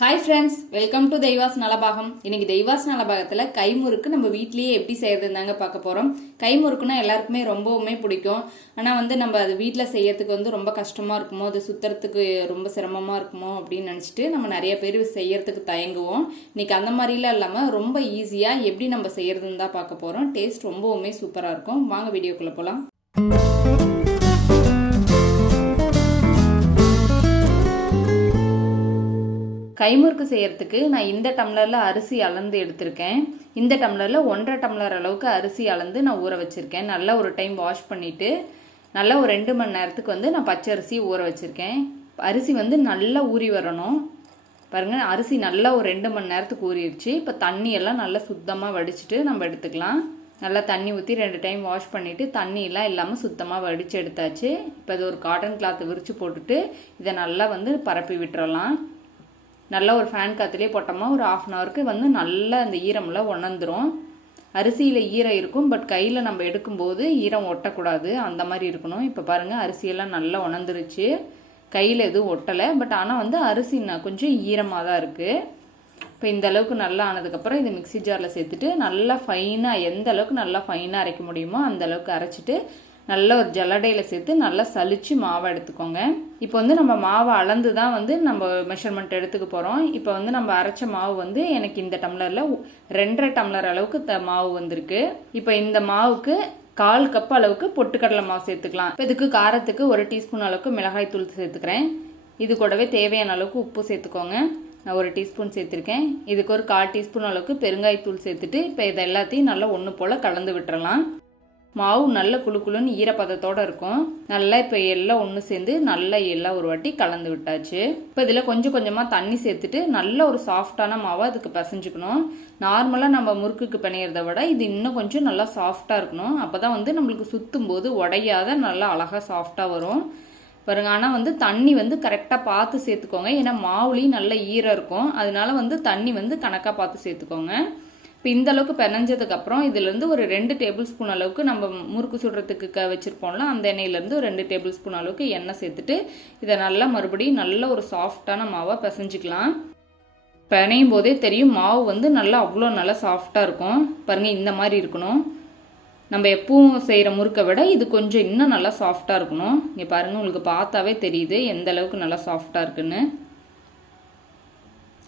Hi friends, welcome to தெய்வாஸ் Nalabagam. இன்னைக்கு தெய்வாஸ் நலபாகத்தில் கைமுறுக்கு நம்ம வீட்லேயே எப்படி செய்யறதுந்தாங்க பார்க்க போகிறோம். கைமுறுக்குன்னா எல்லாருக்குமே ரொம்பவுமே பிடிக்கும். ஆனால் நம்ம அது வீட்டில் செய்யறதுக்கு ரொம்ப கஷ்டமாக இருக்குமோ, அது சுற்றுறதுக்கு ரொம்ப சிரமமாக இருக்குமோ அப்படின்னு நினச்சிட்டு நம்ம நிறைய பேர் செய்யறதுக்கு தயங்குவோம். இன்னைக்கு அந்த மாதிரிலாம் இல்லாமல் ரொம்ப ஈஸியாக எப்படி நம்ம செய்யறதுன்னு தான் பார்க்க போகிறோம். டேஸ்ட் ரொம்பவுமே சூப்பராக இருக்கும். வாங்க வீடியோக்குள்ளே போகலாம். கைமுறுக்கு செய்யறதுக்கு நான் இந்த டம்ளரில் அரிசி அளந்து எடுத்திருக்கேன். இந்த டம்ளரில் 1.5 டம்ளர் அளவுக்கு அரிசி அளந்து நான் ஊற வச்சுருக்கேன். நல்லா ஒரு டைம் வாஷ் பண்ணிவிட்டு நல்லா ஒரு 2 மணி நேரத்துக்கு நான் பச்சை அரிசி ஊற வச்சுருக்கேன். அரிசி நல்லா ஊறி வரணும். பாருங்கள், அரிசி நல்லா ஒரு 2 மணி நேரத்துக்கு ஊறிடுச்சு. இப்போ தண்ணியெல்லாம் நல்லா சுத்தமாக வடிச்சிட்டு நம்ம எடுத்துக்கலாம். நல்லா தண்ணி ஊற்றி 2 டைம் வாஷ் பண்ணிவிட்டு தண்ணியெல்லாம் இல்லாமல் சுத்தமாக வடித்து எடுத்தாச்சு. இப்போ அது ஒரு காட்டன் கிளாத்தை விரித்து போட்டுட்டு இதை நல்லா பரப்பி விட்டுறலாம். நல்லா ஒரு ஃபேன் காற்றுலேயே போட்டோமா ஒரு 1/2 அன் ஹவருக்கு நல்லா அந்த ஈரமெல்லாம் உணர்ந்துடும். அரிசியில் ஈரம் இருக்கும், பட் கையில் நம்ம எடுக்கும்போது ஈரம் ஒட்டக்கூடாது, அந்த மாதிரி இருக்கணும். இப்போ பாருங்கள், அரிசியெல்லாம் நல்லா உணர்ந்துருச்சு. கையில் எதுவும் ஒட்டலை, பட் ஆனால் அரிசி கொஞ்சம் ஈரமாக தான் இருக்குது. இப்போ இந்த அளவுக்கு நல்லா ஆனதுக்கப்புறம் இது மிக்சி ஜாரில் சேர்த்துட்டு நல்லா ஃபைனாக, எந்த அளவுக்கு நல்லா ஃபைனாக அரைக்க முடியுமோ அந்த அளவுக்கு அரைச்சிட்டு நல்லா ஒரு ஜல்லடையில் சேர்த்து நல்லா சலிச்சு மாவை எடுத்துக்கோங்க. இப்போ நம்ம மாவை அளந்து தான் நம்ம மெஷர்மெண்ட் எடுத்துக்க போகிறோம். இப்போ நம்ம அரைச்ச மாவு எனக்கு இந்த டம்ளரில் 2.5 டம்ளர் அளவுக்கு மாவு வந்திருக்கு. இப்போ இந்த மாவுக்கு 1/4 கப் அளவுக்கு பொட்டுக்கடலை மாவு சேர்த்துக்கலாம். இப்போ இதுக்கு காரத்துக்கு 1 டீஸ்பூன் அளவுக்கு மிளகாய் தூள் சேர்த்துக்கிறேன். இது கூடவே தேவையான அளவுக்கு உப்பு சேர்த்துக்கோங்க. நான் 1 டீஸ்பூன் சேர்த்துருக்கேன். இதுக்கு ஒரு 1/4 டீஸ்பூன் அளவுக்கு பெருங்காயத்தூள் சேர்த்துட்டு இப்போ இதை எல்லாத்தையும் நல்லா ஒன்று போல் கலந்து விட்டுறலாம். மாவு நல்ல குழுக்குழுன்னு ஈரப்பதத்தோடு இருக்கும். நல்லா இப்போ எல்லாம் ஒன்று சேர்ந்து நல்லா எல்லாம் ஒரு வாட்டி கலந்து விட்டாச்சு. இப்போ இதில் கொஞ்சம் கொஞ்சமாக தண்ணி சேர்த்துட்டு நல்ல ஒரு சாஃப்டான மாவை அதுக்கு பிசைஞ்சுக்கணும். நார்மலாக நம்ம முறுக்குக்கு பிணையிறத விட இது இன்னும் கொஞ்சம் நல்லா சாஃப்டாக இருக்கணும். அப்போ தான் நம்மளுக்கு சுற்றும் போது உடையாத நல்லா அழகாக சாஃப்டாக வரும் பாருங்க. ஆனால் தண்ணி கரெக்டாக பார்த்து சேர்த்துக்கோங்க. ஏன்னா மாவுலேயும் நல்ல ஈரம் இருக்கும். அதனால தண்ணி கணக்காக பார்த்து சேர்த்துக்கோங்க. இப்போ இந்த அளவுக்கு பிணைஞ்சதுக்கப்புறம் இதுலேருந்து ஒரு 2 டேபிள் ஸ்பூன் அளவுக்கு நம்ம முறுக்கு சுடுறதுக்கு வச்சுருப்போம்ல, அந்த எண்ணெயிலேருந்து ஒரு 2 டேபிள் ஸ்பூன் அளவுக்கு எண்ணெய் சேர்த்துட்டு இதை நல்லா மறுபடியும் நல்ல ஒரு சாஃப்டான மாவாக பிசைஞ்சிக்கலாம். பிணையும் போதே தெரியும் மாவு நல்லா அவ்வளோ நல்லா சாஃப்டாக இருக்கும். பாருங்கள், இந்த மாதிரி இருக்கணும். நம்ம எப்பவும் செய்கிற முறுக்கை விட இது கொஞ்சம் இன்னும் நல்லா சாஃப்டாக இருக்கணும். இங்கே பாருங்கள், உங்களுக்கு பார்த்தாவே தெரியுது எந்த அளவுக்கு நல்லா சாஃப்டாக இருக்குன்னு.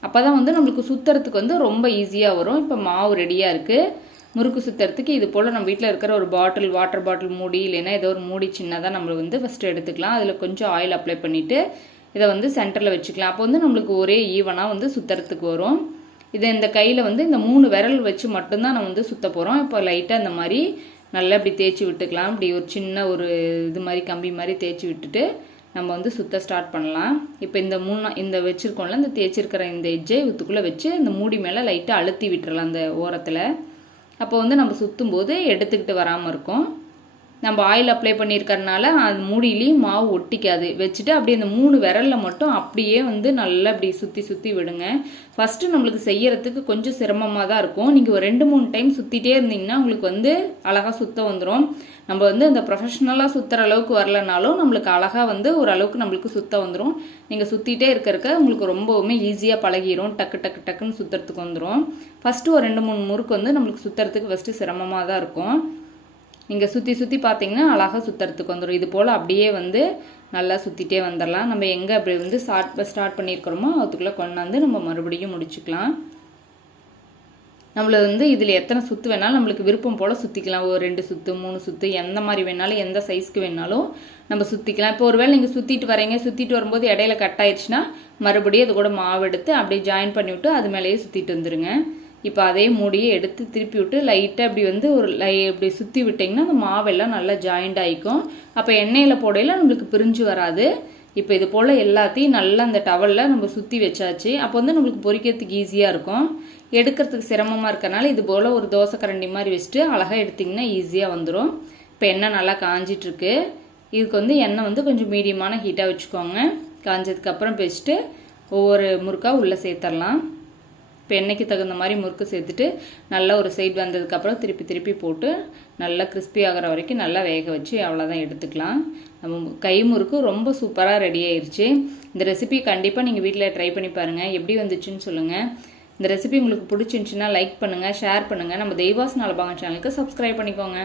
அப்போ தான் நம்மளுக்கு சுற்றுறதுக்கு ரொம்ப ஈஸியாக வரும். இப்போ மாவு ரெடியாக இருக்குது. முறுக்கு சுற்றுறதுக்கு இது போல் நம்ம வீட்டில் இருக்கிற ஒரு பாட்டில், வாட்டர் பாட்டில் மூடி, இல்லைன்னா ஏதோ ஒரு மூடி சின்னதாக நம்ம ஃபஸ்ட்டு எடுத்துக்கலாம். அதில் கொஞ்சம் ஆயில் அப்ளை பண்ணிவிட்டு இதை சென்டரில் வச்சுக்கலாம். அப்போ நம்மளுக்கு ஒரே ஈவனாக சுற்றுறதுக்கு வரும். இதை இந்த கையில் இந்த 3 விரல் வச்சு மட்டும்தான் நம்ம சுற்ற போகிறோம். இப்போ லைட்டாக இந்த மாதிரி நல்லா இப்படி தேய்ச்சி விட்டுக்கலாம். இப்படி ஒரு சின்ன ஒரு இது மாதிரி கம்பி மாதிரி தேய்ச்சி விட்டுட்டு நம்ம சுத்த ஸ்டார்ட் பண்ணலாம். இப்போ இந்த வச்சுருக்கோம்ல, இந்த தேய்ச்சிருக்கிற இந்த எஜ்ஜை ஊத்துக்குள்ளே வச்சு இந்த மூடி மேலே லைட்டாக அழுத்தி விட்டுறலாம் அந்த ஓரத்தில். அப்போ நம்ம சுற்றும் போது எடுத்துக்கிட்டு வராமல் இருக்கும். நம்ம ஆயில் அப்ளை பண்ணியிருக்கறனால அது மூடியிலையும் மாவு ஒட்டிக்காது. வச்சுட்டு அப்படியே இந்த 3 விரலில் மட்டும் அப்படியே நல்லா இப்படி சுற்றி விடுங்க. ஃபஸ்ட்டு நம்மளுக்கு செய்யறதுக்கு கொஞ்சம் சிரமமாக தான் இருக்கும். நீங்கள் ஒரு 2-3 டைம் சுற்றிட்டே இருந்தீங்கன்னா உங்களுக்கு அழகாக சுத்த வந்துடும். நம்ம அந்த ப்ரொஃபஷ்னலாக சுற்றுற அளவுக்கு வரலனாலும் நம்மளுக்கு அழகாக ஓரளவுக்கு நம்மளுக்கு சுத்த வந்துடும். நீங்கள் சுற்றிட்டே இருக்க உங்களுக்கு ரொம்பவுமே ஈஸியாக பழகிடும். டக்குன்னு சுற்றுறதுக்கு வந்துடும். ஃபஸ்ட்டு ஒரு 2-3 முறுக்கு நம்மளுக்கு சுற்றுறதுக்கு ஃபஸ்ட்டு சிரமமாக தான் இருக்கும். நீங்கள் சுற்றி பார்த்தீங்கன்னா அழகாக சுற்றுறதுக்கு வந்துடும். இது போல் அப்படியே நல்லா சுற்றிட்டே வந்துடலாம். நம்ம எங்கே அப்படி ஸ்டார்ட் பண்ணியிருக்கிறோமோ அதுக்குள்ளே கொண்டாந்து நம்ம மறுபடியும் முடிச்சுக்கலாம். நம்மள இதில் எத்தனை சுற்று வேணாலும் நம்மளுக்கு விருப்பம் போல் சுற்றிக்கலாம். ஒரு 2 சுற்று 3 சுற்று எந்த மாதிரி வேணாலும், எந்த சைஸ்க்கு வேணாலும் நம்ம சுற்றிக்கலாம். இப்போ ஒருவேளை நீங்கள் சுற்றிட்டு வரும்போது இடையில கட் ஆயிடுச்சுன்னா மறுபடியும் அது கூட மாவு எடுத்து அப்படியே ஜாயின் பண்ணிவிட்டு அது மேலேயே சுற்றிட்டு வந்துடுங்க. இப்போ அதே மூடியை எடுத்து திருப்பி விட்டு லைட்டாக அப்படி இப்படி சுற்றி விட்டிங்கன்னா அந்த மாவெல்லாம் நல்லா ஜாயிண்ட் ஆகிக்கும். அப்போ எண்ணெயில் போடையில் நம்மளுக்கு பிரிஞ்சு வராது. இப்போ இது போல் எல்லாத்தையும் நல்லா அந்த டவலில் நம்ம சுற்றி வச்சாச்சு. அப்போ நம்மளுக்கு பொரிக்கிறதுக்கு ஈஸியாக இருக்கும். எடுக்கிறதுக்கு சிரமமாக இருக்கறனால இது போல் ஒரு தோசை கரண்டி மாதிரி வச்சுட்டு அழகாக எடுத்திங்கன்னா ஈஸியாக வந்துடும். இப்போ எண்ணெய் நல்லா காஞ்சிட்ருக்கு. இதுக்கு எண்ணெய் கொஞ்சம் மீடியமான ஹீட்டாக வச்சுக்கோங்க. காஞ்சதுக்கப்புறம் வச்சுட்டு ஒவ்வொரு முறுக்காக உள்ளே சேர்த்துடலாம். இப்போ எண்ணெய்க்கு தகுந்த மாதிரி முறுக்கு சேர்த்துட்டு நல்லா ஒரு சைடு வந்ததுக்கப்புறம் திருப்பி போட்டு நல்லா கிறிஸ்பி ஆகிற வரைக்கும் நல்லா வேக வச்சு அவ்வளோதான் எடுத்துக்கலாம். நம்ம கை முறுக்கு ரொம்ப சூப்பராக ரெடி ஆயிடுச்சு. இந்த ரெசிபி கண்டிப்பாக நீங்கள் வீட்டில் ட்ரை பண்ணி பாருங்கள், எப்படி வந்துச்சுன்னு சொல்லுங்கள். இந்த ரெசிபி உங்களுக்கு பிடிச்சிருந்துச்சுன்னா லைக் பண்ணுங்கள், ஷேர் பண்ணுங்கள். நம்ம தெய்வாஸ் நலபாகம் சேனலுக்கு சப்ஸ்கிரைப் பண்ணிக்கோங்க.